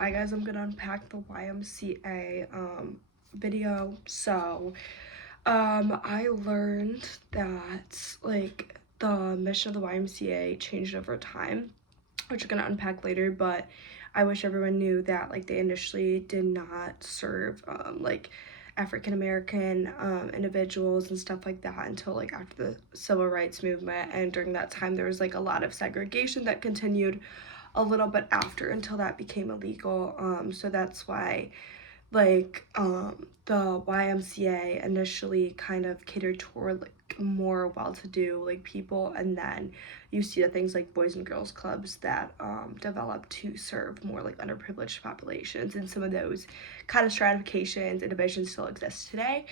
Hi guys, I'm gonna unpack the YMCA video. I learned that the mission of the YMCA changed over time, which I'm gonna unpack later, but I wish everyone knew that they initially did not serve African American individuals and stuff like that until after the civil rights movement, and during that time there was a lot of segregation that continued a little bit after until that became illegal. So that's why the YMCA initially kind of catered toward more well-to-do people, and then you see the things like boys and girls clubs that developed to serve more underprivileged populations, and some of those kind of stratifications and divisions still exist today.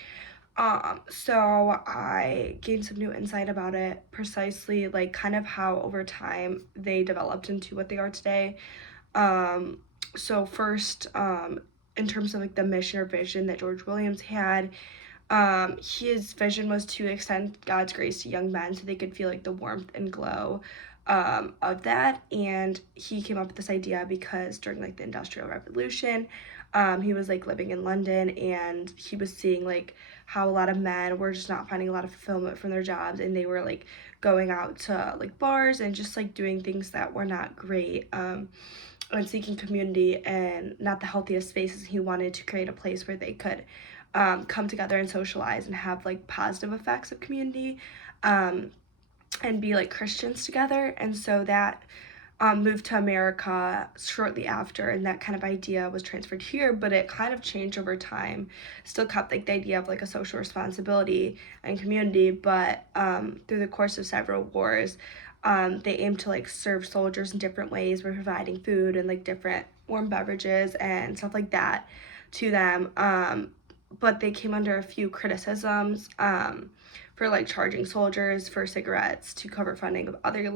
So I gained some new insight about it, precisely kind of how over time they developed into what they are today. So first, in terms of the mission or vision that George Williams had, his vision was to extend God's grace to young men so they could feel the warmth and glow of that. And he came up with this idea because during the Industrial Revolution, he was living in London, and he was seeing how a lot of men were just not finding a lot of fulfillment from their jobs, and they were going out to bars and just doing things that were not great, and seeking community and not the healthiest spaces. He wanted to create a place where they could come together and socialize and have positive effects of community, and be Christians together. And so that moved to America shortly after, and that kind of idea was transferred here, but it kind of changed over time. Still kept the idea of a social responsibility and community, but through the course of several wars, they aimed to serve soldiers in different ways by providing food and different warm beverages and stuff like that to them. But they came under a few criticisms for charging soldiers for cigarettes to cover funding of other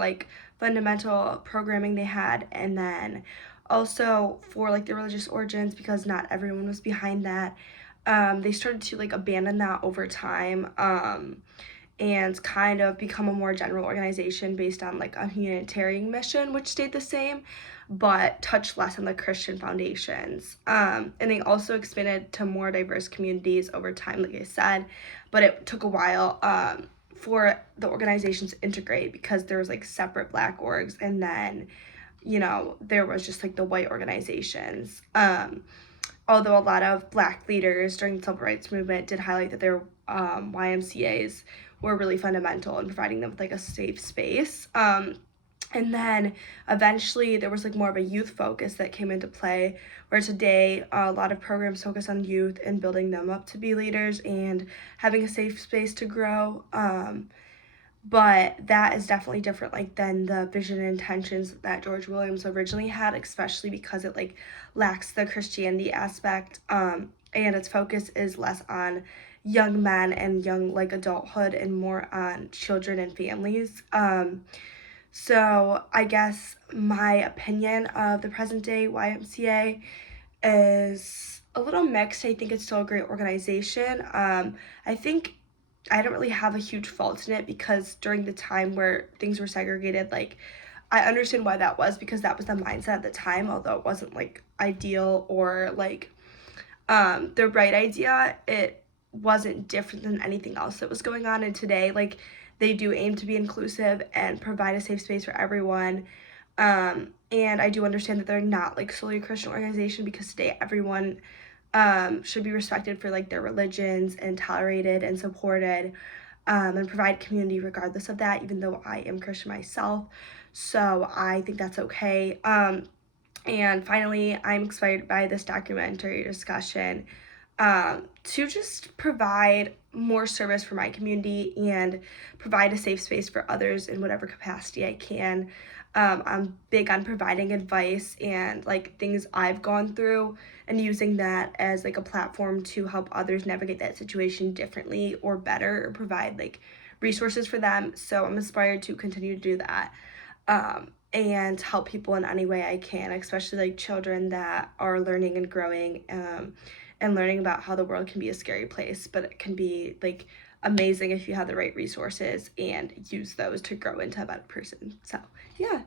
fundamental programming they had, and then also for the religious origins, because not everyone was behind that. They started to abandon that over time, and kind of become a more general organization based on a humanitarian mission, which stayed the same but touched less on the Christian foundations. And they also expanded to more diverse communities over time, like I said, but it took a while for the organizations to integrate, because there was separate Black orgs, and then there was just the white organizations. Although a lot of Black leaders during the civil rights movement did highlight that their YMCAs were really fundamental in providing them with a safe space. And then eventually there was more of a youth focus that came into play, where today a lot of programs focus on youth and building them up to be leaders and having a safe space to grow. But that is definitely different than the vision and intentions that George Williams originally had, especially because it lacks the Christianity aspect, and its focus is less on young men and young adulthood and more on children and families. So I guess my opinion of the present day YMCA is a little mixed. I think it's still a great organization. I think I don't really have a huge fault in it, because during the time where things were segregated, I understand why that was, because that was the mindset at the time, although it wasn't ideal or the right idea. It wasn't different than anything else that was going on. And today they do aim to be inclusive and provide a safe space for everyone. And I do understand that they're not solely a Christian organization, because today everyone should be respected for their religions and tolerated and supported, and provide community regardless of that, even though I am Christian myself. So I think that's okay. And finally, I'm inspired by this documentary discussion to just provide more service for my community and provide a safe space for others in whatever capacity I can. I'm big on providing advice and things I've gone through, and using that as a platform to help others navigate that situation differently or better, or provide resources for them. So I'm inspired to continue to do that, and help people in any way I can, especially children that are learning and growing, and learning about how the world can be a scary place, but it can be amazing if you have the right resources and use those to grow into a better person. So yeah.